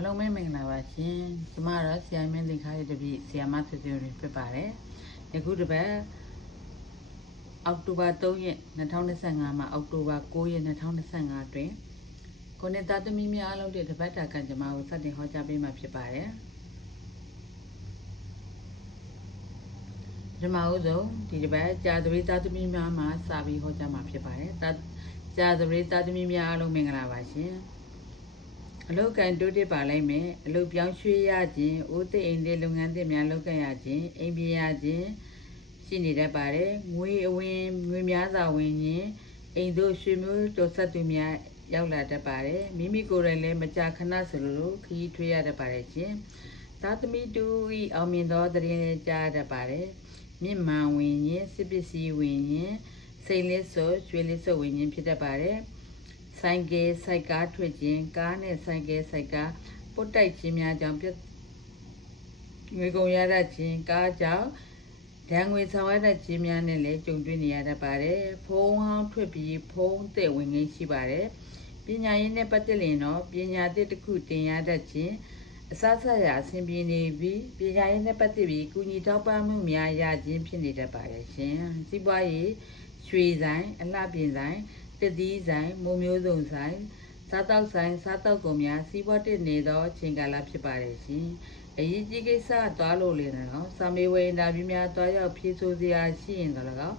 အားလုံးပဲမင်္ဂလာပါရှင်ကျမတော့ဆရာမင်းသင်္ခါရတပိဆရာမသတိရဖြစ်ပါတယ်ယခုတစ်ပတ်အောက်တိုဘာ3ရက်2025မှာအောက်တိုဘာ9ရက်2025အတွင်းကိုနေသားသမီးများအားလုံးတဲ့တပတ်တာကံကြမ္မာကိုစတင်ဟောကြားပေးမှာဖြစ်ပါတယ်ဓမ္မဥဆုံးဒီတစ်ပတ်ကြာသပတေးသားသမီးများမှာစာပြီးဟောကြားမှာဖြစ်ပါတယ်တာကြာသပတေးသားသမီးများအားလုံးမင်္ဂလာပါရှင် အလုတ်ကန်တိုးတက်ပါလိုက်မယ်အလုတ်ပြောင်းရွှေ့ရခြင်းအိုးသိအိမ်တွေလုပ်ငန်းတွေများလုပ်ကြရခြင်းအိမ်ပြရခြင်းရှိနေတတ်ပါတယ်ငွေအဝင်ငွေများစွာဝင်ခြင်းအိမ်တို့ရွှေမျိုးတော်ဆက်သူများရောက်လာတတ်ပါတယ်မိမိကိုယ်တိုင်လည်းမကြာခဏဆိုလိုခရီးထွေးရတတ်ပါတယ်ရှင်သာသမီတူဤအောင်မြင်သောတရင်လည်းကြားရတတ်ပါတယ်မြင့်မှန်ဝင်ခြင်းစစ်ပစ္စည်းဝင်ခြင်းစိတ်လေးဆိုရွှေလေးဆိုဝင်ခြင်းဖြစ်တတ်ပါတယ် ဆိုင်ကယ်စိုက်ကားထွက်ခြင်းကားနဲ့ဆိုင်ကယ်စိုက်ကားပုတ်တိုက်ခြင်းများကြောင့်ပြတ်ငွေကုန်ရတတ်ခြင်းကားကြောင့်ဒဏ်ငွေဆောင်ရတတ်ခြင်းများနဲ့လည်းကြုံတွေ့နေရတတ်ပါတယ်ဖုံးဟောင်းထွက်ပြီးဖုံးတဲ့ဝင်ငင်းရှိပါတယ်ပညာရေးနဲ့ပတ်သက်ရင်တော့ပညာသစ်တစ်ခုတင်ရတတ်ခြင်းအစစရအဆင်ပြေနေပြီးပညာရေးနဲ့ပတ်သက်ပြီးကုညီထောက်ပံ့မှုများရခြင်းဖြစ်နေတတ်ပါတယ်ရှင်စီးပွားရေးရွှေဆိုင်အလှပြင်ဆိုင် တတိဆိုင်မုံမျိုးစုံဆိုင်စားတောက်ဆိုင်စားတောက်ကုန်များစီးပွားတက်နေသောအချိန်ကာလဖြစ်ပါတယ်ရှင်။အရေးကြီးကိစ္စသွားလို့လေနော်။စာမေးဝေအင်တာဗျူးများတွားရောက်ဖြေဆိုစရာရှိရင်တော့၎င်း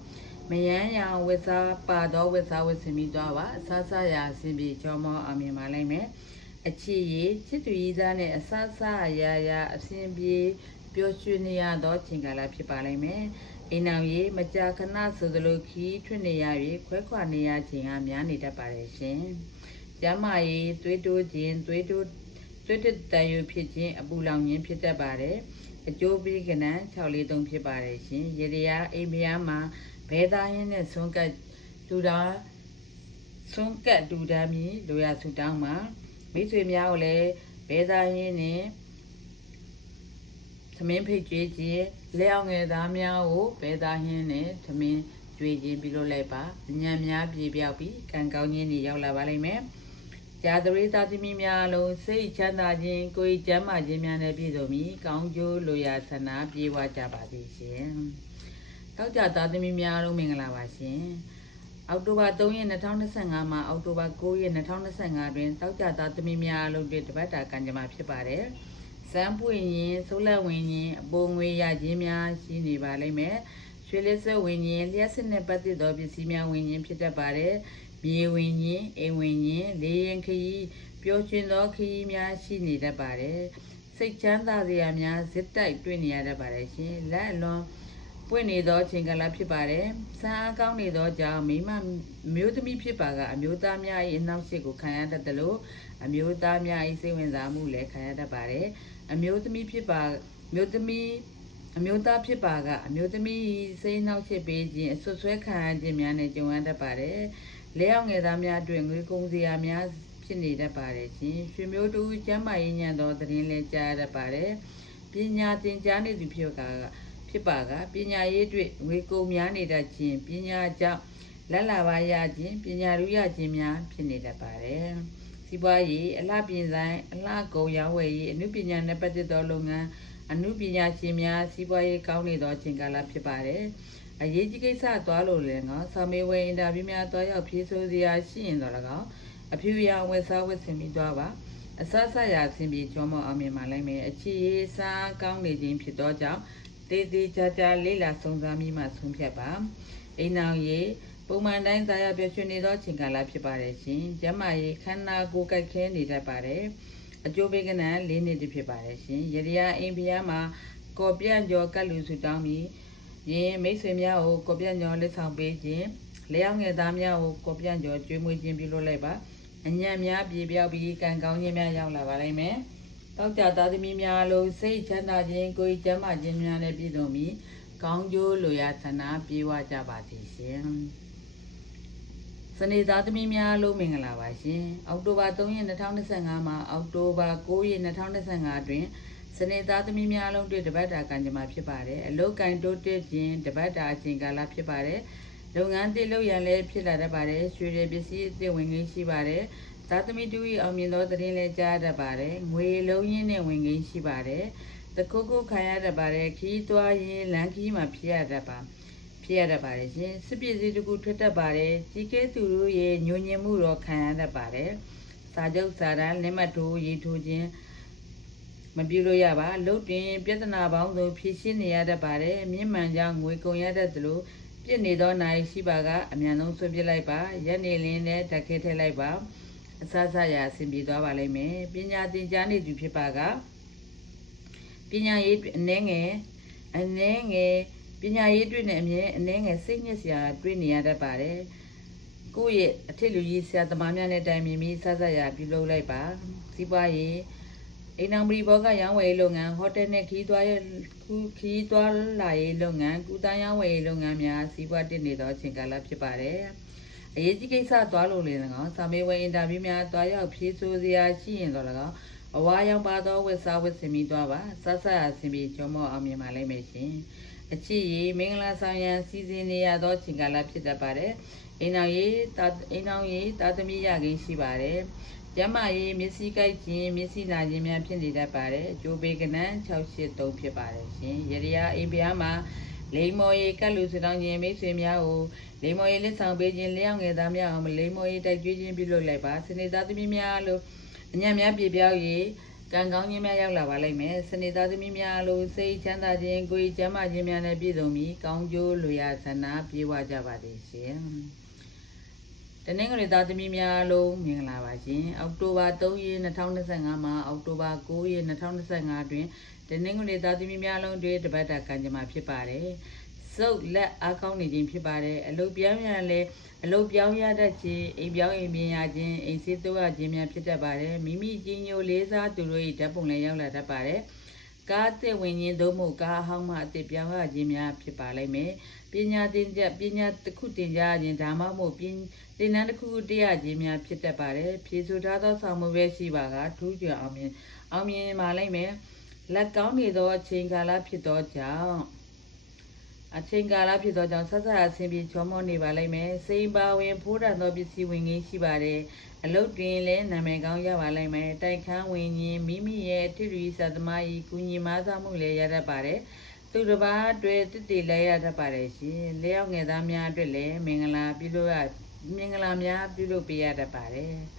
မယမ်းရန်ဝက်စားပါတော့ဝက်စားဝက်စင်ပြီးသွားပါအဆဆရာအစဉ်ပြေချောမောအောင်မြင်ပါလိမ့်မယ်။အချစ်ရည်ချစ်သူရေးသားနဲ့အဆဆရာရာအစဉ်ပြေပျော်ရွှင်နေရသောအချိန်ကာလဖြစ်ပါလိမ့်မယ်။ အိမ်အောင်ရေးမကြာခဏဆိုသလိုခီးထွင့်နေရ၍ခွဲခွာနေရခြင်းကများနေတတ်ပါတယ်ရှင်။ကျမ်းမာရေးသွေးတိုးခြင်းသွေးတိုးသွေးတက်တန်ယူဖြစ်ခြင်းအပူလောင်ခြင်းဖြစ်တတ်ပါတယ်။အကျိုးပေးကဏ္ဍ643ဖြစ်ပါတယ်ရှင်။ရေရရာအိမ်မယားမှာဘဲသားရင်းနဲ့ဆွန့်ကတ်လူသားဆွန့်ကတ်လူသားမြည်လိုရဆူတောင်းမှာမိတ်ဆွေများကိုလည်းဘဲသားရင်းနဲ့ သမင်းဖိတ်ကြွေးခြင်းလက်အောင်ငယ်သားများကိုဘဲသားဟင်းနဲ့သမင်းကြွေးခြင်းပြုလုပ်လိုက်ပါညံများပြေပြောက်ပြီးကံကောင်းခြင်းတွေရောက်လာပါလိမ့်မယ်။ကြာသရေသားသမီးများအလုံးစိတ်ချမ်းသာခြင်းကိုယ်ကျမ်းမာခြင်းများနဲ့ပြည့်စုံပြီးကောင်းကျိုးလိုရာဆန္ဒပြေဝကြပါစေရှင်။တောက်ကြသားသမီးများအလုံးမင်္ဂလာပါရှင်။အောက်တိုဘာ3ရက်2025မှာအောက်တိုဘာ9ရက်2025တွင်တောက်ကြသားသမီးများအလုံးတွေတပတ်တာကံကြမ္မာဖြစ်ပါတယ်။ စမ်းပွင့်ရင်ဆိုးလက်ဝင်ရင်အပေါ်ငွေရခြင်းများရှိနေပါလိမ့်မယ်ရွှေလက်စွပ်ဝင်ရင်လျှက်စစ်နဲ့ပတ်သက်သောပစ္စည်းများဝင်ရင်ဖြစ်တတ်ပါတယ်မြေဝင်ရင်အိမ်ဝင်ရင်လေရင်ခရီးပျော်ရွှင်သောခရီးများရှိနေတတ်ပါတယ်စိတ်ချမ်းသာစရာများဇစ်တိုက်တွေ့နေရတတ်ပါတယ်ရှင်လက်အလွန်ပွင့်နေသောချိန်ကာလဖြစ်ပါတယ်။စားအကောင်းနေသောကြောင့်မိမမျိုးသမီးဖြစ်ပါကအမျိုးသားများ၏အနောက်ရှစ်ကိုခံရတတ်တယ်လို့အမျိုးသားများ၏စိတ်ဝင်စားမှုလည်းခံရတတ်ပါတယ်။ အမျိုးသမီးဖြစ်ပါအမျိုးသမီးအမျိုးသားဖြစ်ပါကအမျိုးသမီးစိတ်နှောက်ချစ်ပေးခြင်းအဆွဆွဲခံရခြင်းများနဲ့ကြုံရတတ်ပါတယ်။လက်အောင်ငယ်သားများအတွက်ငွေကုန်စရာများဖြစ်နေတတ်ပါတယ်ရှင်။ရွှေမျိုးတူကျမ်းမာရေးညံ့သောသတင်းလည်းကြားရတတ်ပါတယ်။ပညာသင်ကြားနေသူဖြစ်ကဖြစ်ပါကပညာရေးအတွက်ငွေကုန်များနေတတ်ခြင်းပညာကြောင့်လက်လာပါရခြင်းပညာရူရခြင်းများဖြစ်နေတတ်ပါတယ်။ စီးပွားရေးအလှပြင်ဆိုင်အလှကုန်ရောင်းဝယ်ရေးအမှုပညာနဲ့ပတ်သက်သောလုပ်ငန်းအမှုပညာရှင်များစီးပွားရေးကောင်းနေသောအချိန်ကာလဖြစ်ပါတယ်။အရေးကြီးကိစ္စသွားလို့လည်းငေါဆောင်းမေးဝဲအင်တာဗျူးများသွားရောက်ဖြေဆိုစရာရှိရင်တော့၎င်းအဖြူရောင်ဝက်စားဝက်ဆင်ပြီးသွားပါအစဆရာဆင်ပြီးကျော်မအောင်မြင်ပါလိမ့်မယ်အချီရေးစားကောင်းနေခြင်းဖြစ်သောကြောင့်တေးသေးချာချာလေးလာစုံစမ်းပြီးမှဆုံးဖြတ်ပါအိမ်အောင်ရေး ပုံမှန်တိုင်းသာယာပြည့်ရွှင်နေသောချိန်ကာလဖြစ်ပါတယ်ရှင်။ကျမရေးခန္ဓာကိုယ်ကိုက်ခဲနေတတ်ပါတယ်။အကျိုးပေးကနန်၄နှစ်တည်းဖြစ်ပါတယ်ရှင်။ရရအိမ်ဖျားမှာကော်ပြန့်ကျော်ကတ်လူစုတောင်းပြီးရင်မိတ်ဆွေများကိုကော်ပြန့်ကျော်လက်ဆောင်ပေးခြင်းလျောင်းငယ်သားများကိုကော်ပြန့်ကျော်ကျွေးမွေးခြင်းပြုလုပ်လိုက်ပါ။အညံ့များပြေပြောက်ပြီးကံကောင်းခြင်းများရောက်လာပါလိမ့်မယ်။တောက်ကြသားသမီးများလုံးစိတ်ချမ်းသာခြင်းကိုယ်ကျမ်းမာခြင်းများနဲ့ပြည့်စုံပြီးကောင်းကျိုးလိုရာသနာပြေဝကြပါသည်ရှင်။ စနေသားသမီးများလုံးမင်္ဂလာပါရှင်။အောက်တိုဘာ3ရက်2025မှာအောက်တိုဘာ9ရက်2025အတွင်းစနေသားသမီးများလုံးတွေ့တပတ်တာကံကြမ္မာဖြစ်ပါတယ်။အလုတ်ကင်တိုးတက်ခြင်းတပတ်တာအချိန်ကာလဖြစ်ပါတယ်။လုပ်ငန်းတစ်လုပ်ရန်လည်းဖြစ်လာတတ်ပါတယ်။ရွှေရည်ပစ္စည်းအသစ်ဝင်ငင်းရှိပါတယ်။သားသမီးတူ၏အောင်မြင်သောသတင်းလည်းကြားတတ်ပါတယ်ငွေလုံးရင်းနဲ့ဝင်ကိန်းရှိပါတယ်တခုခုခံရတတ်ပါတယ်ခီးသွားရင်လမ်းခီးမှာဖြစ်ရတတ်ပါ ဖြစ်ရတတ်ပါတယ်ရှင်စစ်ပစ္စည်းတစ်ခုထွက်တတ်ပါတယ်ကြီးကဲသူတို့ရဲ့ညှို့ညင်မှုတော့ခံရတတ်ပါတယ်စာချုပ်စာတမ်းလက်မှတ်ထိုးရေးထိုးခြင်းမပြုလို့ရပါလုတ်တင်ပြဿနာပေါင်းစုံဖြေရှင်းနေရတတ်ပါတယ်မြင့်မှန်ကြောင့်ငွေကုန်ရတတ်သလိုပြစ်နေသောနိုင်ရှိပါကအမြန်ဆုံးဆွပြစ်လိုက်ပါရက်နေလင်းနဲ့ဓာတ်ခဲထည့်လိုက်ပါအစစရအဆင်ပြေသွားပါလိမ့်မယ်ပညာသင်ကြားနေသူဖြစ်ပါကပညာရေးအနှဲငယ်အနှဲငယ် ပညာရေးတွေ့နေအမြဲအနှဲငယ်စိတ်ညစ်စရာတွေ့နေရတတ်ပါတယ်ကိုယ့်ရဲ့အထက်လူကြီးဆရာသမားများနဲ့တိုင်ပင်ပြီးစစရပြုလုပ်လိုက်ပါစီးပွားရေးအိမ်အောင်ပရိဘောကရောင်းဝယ်ရေးလုပ်ငန်းဟိုတယ်နဲ့ခီးသွားရဲ့ခုခီးသွားလာရေးလုပ်ငန်းကုသရောင်းဝယ်ရေးလုပ်ငန်းများစီးပွားတည်နေသောအချိန်ကာလဖြစ်ပါတယ်။အရေးကြီးကိစ္စသွားလို့လည်း၎င်းစာမေးပွဲအင်တာဗျူးများသွားရောက်ဖြေဆိုစရာရှိရင်တော့၎င်းအဝါရောင်ပါသောဝက်စားဝက်စင်ပြီးသွားပါဆဆရဆင်ပြီးကျော်မောအောင်မြင်ပါလိမ့်မယ်ရှင်။ အချစ်ရေးမင်္ဂလာဆောင်ရန်စီစဉ်နေရသောအချိန်ကာလဖြစ်တတ်ပါတယ်။အိမ်အောင်ရေးတာအိမ်အောင်ရေးတာသမီရကိန်းရှိပါတယ်။ကျမရေးမျက်စိကိုက်ခြင်းမျက်စိနာခြင်းများဖြစ်နေတတ်ပါတယ်အကျိုးပေးကနန်း683ဖြစ်ပါတယ်ရှင်ရရယာအိမ်ပြားမှာလိမ္မော်ရေးကတ်လူစတောင်းခြင်းမိတ်ဆွေများကိုလိမ္မော်ရေးလက်ဆောင်ပေးခြင်းလျှောက်ငယ်သားများအောင်လိမ္မော်ရေးတိုက်ကျွေးခြင်းပြုလုပ်လိုက်ပါစနေသားသမီးများလို့အညံ့များပြေပြောက်ရေး ကံကောင်းခြင်းများရောက်လာပါလိမ့်မယ်စနေသားသမီးများလို့စိတ်ချမ်းသာခြင်းကိုယ်ကျမ်းမာခြင်းများနဲ့ပြည့်စုံပြီးကောင်းကျိုးလိုရာဆန္ဒပြေဝကြပါစေရှင်တနင်္ဂနွေသားသမီးများလုံးမင်္ဂလာပါရှင်အောက်တိုဘာ3ရက်2025မှာအောက်တိုဘာ9ရက်2025တွင်တနင်္ဂနွေသားသမီးများလုံးတွေတပတ်တာကံကြမ္မာဖြစ်ပါတယ် စုပ်လက်အားကောင်းနေခြင်းဖြစ်ပါတယ်အလုတ်ပြောင်းရလဲအလုတ်ပြောင်းရတတ်ခြင်းအိမ်ပြောင်းအိမ်ပြင်ရခြင်းအိမ်စေးတော့ရခြင်းများဖြစ်တတ်ပါတယ်မိမိကြီးညိုလေးစားသူတို့၏ဓာတ်ပုံလည်းရောက်လာတတ်ပါတယ်ကားအသစ်ဝင်ရင်သို့မဟုတ်ကားအဟောင်းမှအသစ်ပြောင်းရခြင်းများဖြစ်ပါလိမ့်မယ်ပညာသင်ချက်ပညာတစ်ခုသင်ကြားခြင်းဒါမှမဟုတ်ပညာသင်တန်းတစ်ခုခုတရားခြင်းများဖြစ်တတ်ပါတယ်ဖြေဆိုထားသောဆောင်မှုပဲရှိပါကထူးကြွအောင်မြင်အောင်မြင်ပါလိမ့်မယ်လက်ကောင်းနေသောအချိန်ကာလဖြစ်သောကြောင့် အချိန်ကာလဖြစ်သောကြောင့်ဆက်ဆက်အဆင်ပြေချောမောနေပါလိမ့်မယ်စိန်ပါဝင်ဖိုးတန်သောပစ္စည်းဝင်ငင်းရှိပါတယ်အလုတ်တွင်လည်းနာမည်ကောင်းရပါလိမ့်မယ်တိုက်ခန်းဝင်ရင်မိမိရဲ့ထိရီစသမားဤကုညီမသားမှုလည်းရတတ်ပါတယ်သူတစ်ပါးအတွက်တည်တည်လဲရတတ်ပါတယ်ရှင်လျောက်ငယ်သားများအတွက်လည်းမင်္ဂလာပြုလို့ရမင်္ဂလာများပြုလုပ်ပေးရတတ်ပါတယ်။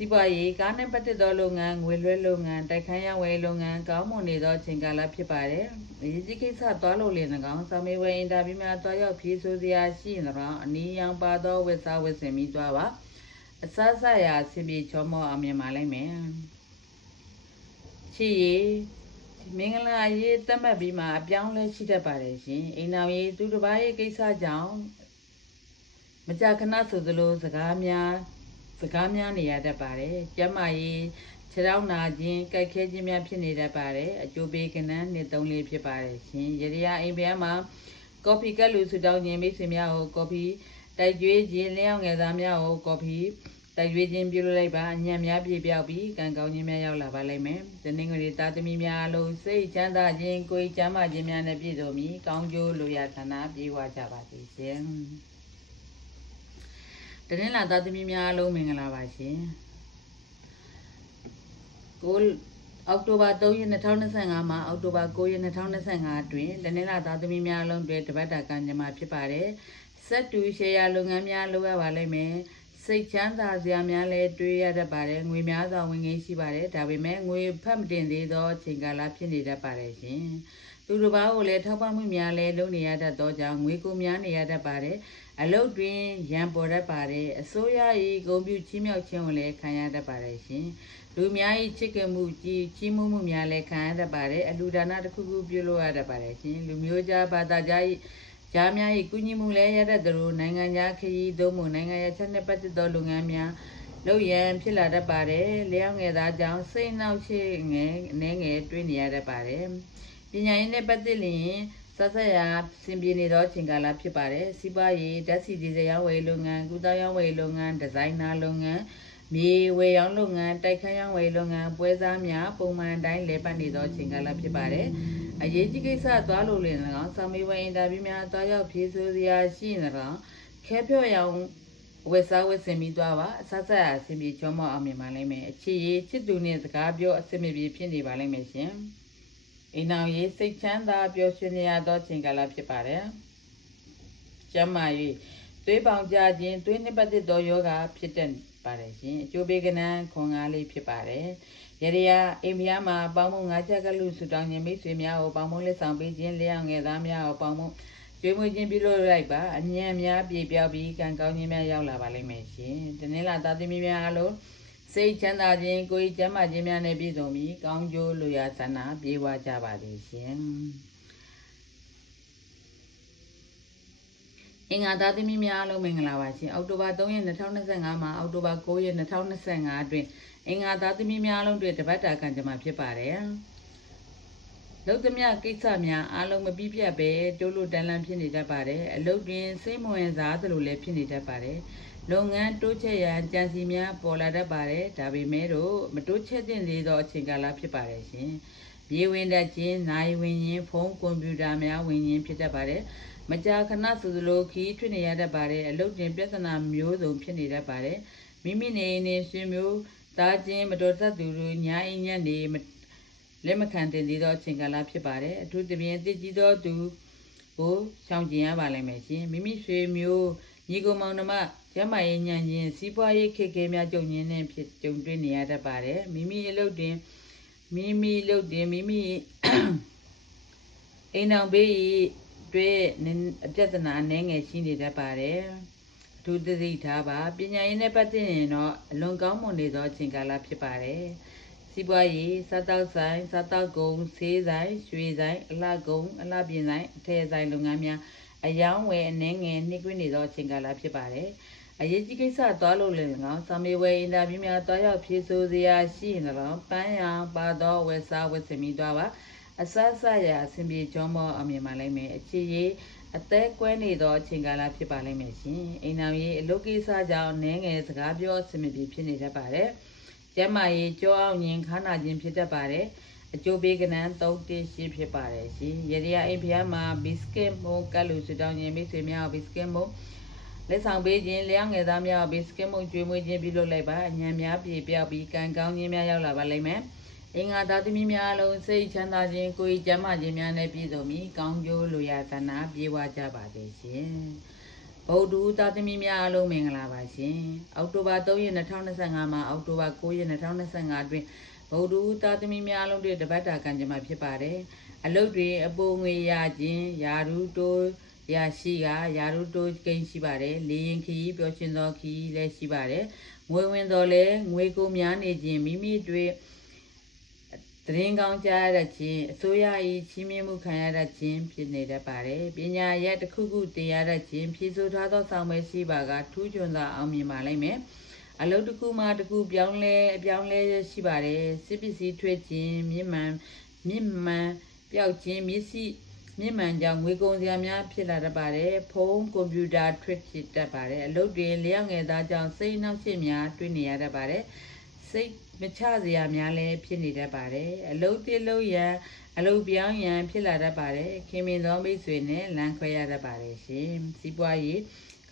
စီးပွားရေးကားနဲ့ပတ်သက်သောလုပ်ငန်းငွေလွှဲလုပ်ငန်းတိုက်ခန်းရဝယ်လုပ်ငန်းကောင်းမွန်နေသောအချိန်ကာလဖြစ်ပါတယ်။အရေးကြီးကိစ္စသွားလို့လည်း၎င်းစာမေးပွဲအင်တာဗျူးများသွားရောက်ဖြေဆိုစရာရှိရင်၎င်းအနည်းရောင်ပါသောဝက်စားဝက်စင်ပြီးသွားပါ။အစစရာအဆင်ပြေချောမောအောင်မြင်ပါလိမ့်မယ်။ချစ်ရေးမင်္ဂလာရေးသတ်မှတ်ပြီးမှအပြောင်းလဲရှိတတ်ပါတယ်ရှင်။အိမ်တော်ရေးသူတစ်ပါးရဲ့ကိစ္စကြောင့်မကြာခဏဆိုသလိုစကားများ စကားများနေရတတ်ပါတယ်။ကျမ်းမာရေးခြေထောက်နာခြင်းကြိုက်ခဲခြင်းများဖြစ်နေတတ်ပါတယ်။အကျိုးပေးကဏ္ဍနှစ်သုံးလေးဖြစ်ပါတယ်ရှင်။ရရအိမ်ပြန်မှာကော်ဖီကတ်လူဆူတောင်းခြင်းမိတ်ဆွေများကိုကော်ဖီတိုက်ကျွေးခြင်းလျှောက်ငယ်သားများကိုကော်ဖီတိုက်ကျွေးခြင်းပြုလုပ်လိုက်ပါအညံ့များပြေပြောက်ပြီးကံကောင်းခြင်းများရောက်လာပါလိမ့်မယ်။ဒီနေ့ကလေးသားသမီးများလို့စိတ်ချမ်းသာခြင်းကိုယ်ကျမ်းမာခြင်းများနဲ့ပြည့်စုံပြီးကောင်းကျိုးလိုရာဆန္ဒပြေဝကြပါစေရှင်။ တနင်္လာသားသမီးများအားလုံးမင်္ဂလာပါရှင်ကိုအောက်တိုဘာ3ရက်2025မှာအောက်တိုဘာ9ရက်2025အတွင်းတနင်္လာသားသမီးများအားလုံးတွေတပတ်တာကံကြမ္မာဖြစ်ပါတယ်ဆက်တူရှယ်ယာလုပ်ငန်းများလုပ်ရပါလိမ့်မယ်စိတ်ချမ်းသာစရာများလည်းတွေးရတတ်ပါတယ်ငွေများစွာဝင်ငင်းရှိပါတယ်ဒါပေမဲ့ငွေဖတ်မတင်သေးသောအချိန်ကာလဖြစ်နေတတ်ပါတယ်ရှင်သူတစ်ပါးကိုလည်းထောက်ပံ့မှုများလည်းလုပ်နေရတတ်သောကြောင့်ငွေကိုများနေရတတ်ပါတယ် အလုတ်တွင်ရန်ပေါ်တတ်ပါတယ်အစိုးရ၏ဂုဏ်ပြုချီးမြှောက်ခြင်းကိုလည်းခံရတတ်ပါတယ်ရှင်လူများ၏ချစ်ကမှုကြီးကြီးမှုမှုများလည်းခံရတတ်ပါတယ်အလူဒါနတစ်ခုခုပြုလုပ်ရတတ်ပါတယ်ရှင်လူမျိုးခြားဘာသာခြား၏ကြားများ၏ကုညီမှုလည်းရတတ်သလိုနိုင်ငံခြားခရီးသို့မဟုတ်နိုင်ငံရေးချက်နှင့်ပတ်သက်သောလုပ်ငန်းများလုပ်ရန်ဖြစ်လာတတ်ပါတယ်လျောင်းငယ်သားကြောင့်စိတ်နှောက်ရှက်ငယ်အနေငယ်တွေးနေရတတ်ပါတယ်ပညာရေးနဲ့ပတ်သက်လျင် ဆက်ဆက်ရာစင်ပြေနေသောအချိန်ကာလဖြစ်ပါတယ်။စီးပွားရေးဓာတ်ဆီဒီဇယ်ရောင်းဝယ်လုပ်ငန်း၊ကုသရောင်းဝယ်လုပ်ငန်း၊ဒီဇိုင်နာလုပ်ငန်း၊မြေဝယ်ရောင်းလုပ်ငန်း၊တိုက်ခန်းရောင်းဝယ်လုပ်ငန်း၊ပွဲစားများပုံမှန်တိုင်းလဲပတ်နေသောအချိန်ကာလဖြစ်ပါတယ်။အရေးကြီးကိစ္စသွားလို့လည်း၎င်းစာမေးပွဲအင်တာဗျူးများသွားရောက်ဖြေဆိုစရာရှိရင်၎င်းခဲဖြော့ရောင်ဝဝက်စားဝက်စင်ပြီးသွားပါအဆက်ဆက်အဆင်ပြေချောမောအောင်မြင်ပါလိမ့်မယ်အခြေရေးချစ်သူနဲ့စကားပြောအဆင်ပြေဖြစ်နေပါလိမ့်မယ်ရှင် အိမ်အောင်ရေးစိတ်ချမ်းသာပျော်ရွှင်နေရသောချိန်ကာလဖြစ်ပါတယ်ကျမ်းမာရေးသွေးပေါင်ကြခြင်းသွေးနှစ်ပတ်သက်သောယောဂဖြစ်တတ်ပါတယ်ရှင်အကျိုးပေးကနန်းခွန်ကားလေးဖြစ်ပါတယ်ရရရအိမ်ဖျားမှာပေါင်းမုံငါးချက်ကလူဆူတောင်းခြင်းမိတ်ဆွေများကိုပေါင်းမုံလက်ဆောင်ပေးခြင်းလျှောက်ငယ်သားများကိုပေါင်းမုံကျွေးမွေးခြင်းပြုလုပ်လိုက်ပါအညံများပြေပြောက်ပြီးကံကောင်းခြင်းများရောက်လာပါလိမ့်မယ်ရှင်တနင်္လာသားသမီးများအားလုံး စိတ်ချမ်းသာခြင်းကိုယ်ကျမ်းမာခြင်းများနဲ့ပြည့်စုံပြီးကောင်းကျိုးလိုရာဆန္ဒပြေဝကြပါစေရှင်အင်္ဂါသားသမီးများအားလုံးမင်္ဂလာပါရှင်အောက်တိုဘာ3ရက်2025မှာအောက်တိုဘာ9ရက်2025အတွင်းအင်္ဂါသားသမီးများအားလုံးတွေတပတ်တာကံကြမ္မာဖြစ်ပါတယ်လုတ်သမျှကိစ္စများအားလုံးမပြီးပြတ်ပဲတိုးလို့တန်းလန်းဖြစ်နေတတ်ပါတယ်အလုတ်တွင်စိတ်မဝင်စားသလိုလည်းဖြစ်နေတတ်ပါတယ် လုပ်ငန်းတိုးချက်ရန်ကြံစီများပေါ်လာတတ်ပါတယ်ဒါပေမဲ့တော့မတိုးချက်သင့်သေးသောအချိန်ကာလဖြစ်ပါတယ်ရှင်မြေဝင်တတ်ခြင်းနိုင်ဝင်ရင်ဖုန်းကွန်ပျူတာများဝင်ရင်ဖြစ်တတ်ပါတယ်မကြာခဏဆိုသလိုခီးထွေးနေရတတ်ပါတယ်အလုတ်တင်ပြဿနာမျိုးစုံဖြစ်နေတတ်ပါတယ်မိမိနေနေရှင်မျိုးသားချင်းမတော်တတ်သူတို့ညာအိမ်ညက်နေလက်မခံတင်သေးသောအချိန်ကာလဖြစ်ပါတယ်အထူးသဖြင့်တည်ကြည်သောသူကိုရှောင်ကျင်ရပါလိမ့်မယ်ရှင်မိမိဆွေမျိုးညီကိုမောင်နှမ ကျမရေးညံ့ခြင်းစီးပွားရေးခေခဲများကြုံရင်းနဲ့ဖြစ်ကြုံတွေ့နေရတတ်ပါတယ်မိမိအလုပ်တင်မိမိလုပ်တင်မိမိအိမ်အောင်ဘေးတွေ့အပြဿနာအနှဲငယ်ရှိနေတတ်ပါတယ်အထူးသတိထားပါပညာရေးနဲ့ပတ်သက်ရင်တော့အလွန်ကောင်းမွန်နေသောအချိန်ကာလဖြစ်ပါတယ်စီးပွားရေးစားတောက်ဆိုင်စားတောက်ကုန်ဆေးဆိုင်ရွှေဆိုင်အလှကုန်အလှပြင်ဆိုင်အထည်ဆိုင်လုပ်ငန်းများအယောင်းဝယ်အနှဲငယ်နှိကွနေသောအချိန်ကာလဖြစ်ပါတယ် အရေးကြီးကိစ္စသွားလို့လည်း၎င်းစာမေးပွဲအင်တာဗျူးများသွားရောက်ဖြေဆိုစရာရှိရင်တော့ပန်းရောင်ပါတော့ဝက်စားဝက်စင်ပြီးသွားပါအစအစရအဆင်ပြေကြောမောအမြင်ပါလိမ့်မယ်အခြေရေးအသက်ကွဲနေသောအချိန်ကာလဖြစ်ပါလိမ့်မယ်ရှင်အိမ်အောင်ရေးအလုပ်ကိစ္စကြောင့်နည်းငယ်စကားပြောအဆင်ပြေဖြစ်နေတတ်ပါတယ်ကျမရေးကြောအောင်ရင်ခါနာခြင်းဖြစ်တတ်ပါတယ်အကျိုးပေးကနန်း3တိရှိဖြစ်ပါတယ်ရှင်ရရအိမ်ဖျားမှာဘစ်ကစ်မုံကလူစတောင်းရင်မိတ်ဆွေများဘစ်ကစ်မုံ လက်ဆောင်ပေးခြင်းလျှောက်ငယ်သားများဘစ်ကစ်မုံကျွေးမွေးခြင်းပြုလုပ်လိုက်ပါအညံများပြေပြောက်ပြီးကံကောင်းခြင်းများရောက်လာပါလိမ့်မယ်အင်္ဂါသားသမီးများလုံးစိတ်ချမ်းသာခြင်းကိုယ်ကျမ်းမာခြင်းများနဲ့ပြည့်စုံပြီးကောင်းကျိုးလိုရာသနာပြေဝကြပါစေရှင်ဗုဒ္ဓသားသမီးများအလုံးမင်္ဂလာပါရှင်အောက်တိုဘာ3ရက်2025မှာအောက်တိုဘာ9ရက်2025အတွင်းဗုဒ္ဓသားသမီးများအလုံးတွေတပတ်တာကံကြမ္မာဖြစ်ပါတယ်အလုတ်တွေအပိုငွေရခြင်းယာရုတိုး ရရှိကယာရုတိုးကိန်းရှိပါတယ်လေရင်ခီးပျော်ရွှင်သောခီးလည်းရှိပါတယ်ငွေဝင်တော်လဲငွေကိုများနေခြင်းမိမိတွေသတင်းကောင်းကြားရတဲ့ခြင်းအစိုးရ၏ချီးမြှင့်မှုခံရတဲ့ခြင်းဖြစ်နေတတ်ပါတယ်ပညာရက်တစ်ခုခုတင်ရတဲ့ခြင်းဖြည့်ဆို့ထားသောဆောင်ပဲရှိပါကထူးချွန်သာအောင်မြင်ပါလိမ့်မယ်အလုပ်တစ်ခုမှတစ်ခုပြောင်းလဲအပြောင်းလဲရှိပါတယ်စစ်ပစ္စည်းထွေးခြင်းမြင့်မှန်မြင့်မှန်ပျောက်ခြင်းမျက်စိ မြင့်မှန်ကြောင့်ငွေကုန်စရာများဖြစ်လာတတ်ပါတယ်ဖုန်းကွန်ပျူတာထွေးဖြစ်တတ်ပါတယ်အလုပ်တွေလျောက်ငယ်သားကြောင့်စိတ်နှောက်ယှက်များတွေ့နေရတတ်ပါတယ်စိတ်မချစရာများလည်းဖြစ်နေတတ်ပါတယ်အလုပ်တိလုပ်ရန်အလုပ်ပြောင်းရန်ဖြစ်လာတတ်ပါတယ်ခင်မင်သောမိတ်ဆွေနဲ့လမ်းခွဲရတတ်ပါတယ်ရှင်စီးပွားရေး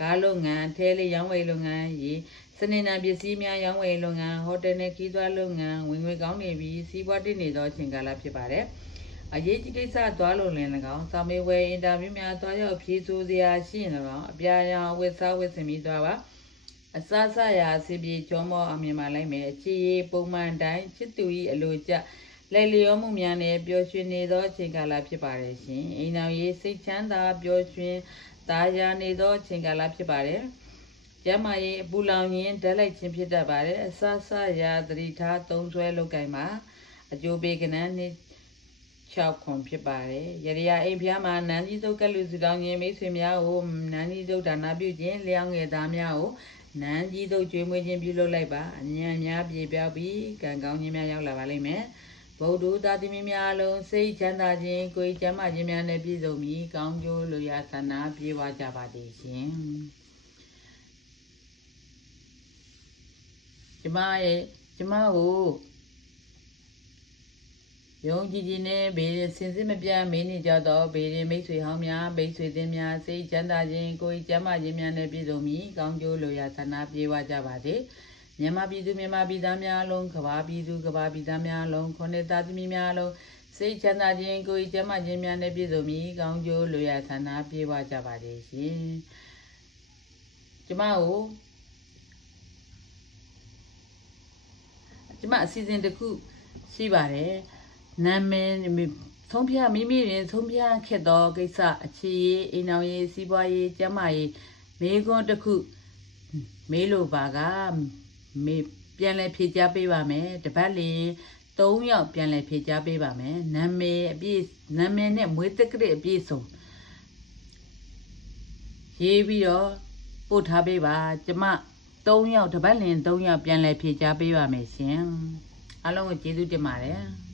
ကားလုပ်ငန်းထဲလေးရောင်းဝယ်လုပ်ငန်းရေးစနေနာပစ္စည်းများရောင်းဝယ်လုပ်ငန်းဟိုတယ်နဲ့ခီးသွွားလုပ်ငန်းဝင်ငွေကောင်းနေပြီးစီးပွားတည်နေသောအချိန်ကာလဖြစ်ပါတယ် အရေးကြီးကိစ္စသွားလို့လင်၎င်းစာမေးပွဲအင်တာဗျူးများသွားရောက်ဖြေဆိုစရာရှိရင်၎င်းအပြာရောင်ဝက်စားဝက်ဆင်ပြီးသွားပါအစစရာအစီပြေကျောမောအမြင်မှလိုက်မယ်အခြေရေးပုံမှန်တိုင်းချစ်သူ၏အလိုကျလက်လျောမှုများနဲ့ပျော်ရွှင်နေသောအချိန်ကာလဖြစ်ပါတယ်ရှင်အိမ်တော်ရေးစိတ်ချမ်းသာပျော်ရွှင်သာယာနေသောအချိန်ကာလဖြစ်ပါတယ်ကျမရေးအပူလောင်ရင်ဓာတ်လိုက်ခြင်းဖြစ်တတ်ပါတယ်အစစရာသတိထားသုံးဆွဲလုပ်ကင်မှာအကျိုးပေးကနန်းနှစ် 6ခွန်ဖြစ်ပါတယ်ရရအိမ်ဖျားမှာနန်းကြီးသုတ်ကလူစုတောင်းခြင်းမိတ်ဆွေများကိုနန်းကြီးသုတ်ဒါနာပြုခြင်းလျောင်းငယ်သားများကိုနန်းကြီးတို့ကျွေးမွေးခြင်းပြုလုပ်လိုက်ပါအញ្ញံများပြေပြောက်ပြီးကံကောင်းခြင်းများရောက်လာပါလိမ့်မယ်ဗုဒ္ဓသာသမီများအလုံးစိတ်ချမ်းသာခြင်းကိုယ်ကျမ်းမာခြင်းများနဲ့ပြည့်စုံပြီးကောင်းကျိုးလိုရာဆန္ဒပြေဝကြပါစေရှင်ကျမရဲ့ကျမကိုရ ယုံကြည်ခြင်းနဲ့ဘေးရင်စင်စစ်မပြတ်မင်းနေကြတော့ဘေးရင်မိတ်ဆွေဟောင်းများမိတ်ဆွေသင်းများစိတ်ချမ်းသာခြင်းကိုယ်ကျမ်းမာခြင်းများနဲ့ပြည့်စုံပြီးကောင်းကျိုးလိုရာဆန္ဒပြေဝကြပါစေမြန်မာပြည်သူမြန်မာပြည်သားများအလုံးကဘာပြည်သူကဘာပြည်သားများအလုံးခொနှစ်သားသမီးများအလုံးစိတ်ချမ်းသာခြင်းကိုယ်ကျမ်းမာခြင်းများနဲ့ပြည့်စုံပြီးကောင်းကျိုးလိုရာဆန္ဒပြေဝကြပါစေရှင်ကျမကိုကျမအစီအစဉ်တစ်ခုရှိပါတယ် နာမည်သုံးဖြမိမိရင်သုံးဖြခက်သောကိစ္စအခြေရေးအိမ်အောင်ရေးစီးပွားရေးကျန်းမာရေးမေးခွန်းတစ်ခုမေးလို့ပါကမေးပြန်လည်ဖြေကြားပေးပါမယ်တပတ်လင်3ယောက်ပြန်လည်ဖြေကြားပေးပါမယ်နာမည်အပြည့်နာမည်နဲ့မွေးတက္ကရာအပြည့်စုံရေးပြီးတော့ပို့ထားပေးပါကျမ3ယောက်တပတ်လင်3ယောက်ပြန်လည်ဖြေကြားပေးပါမယ်ရှင်အားလုံးကိုကျေးဇူးတင်ပါတယ်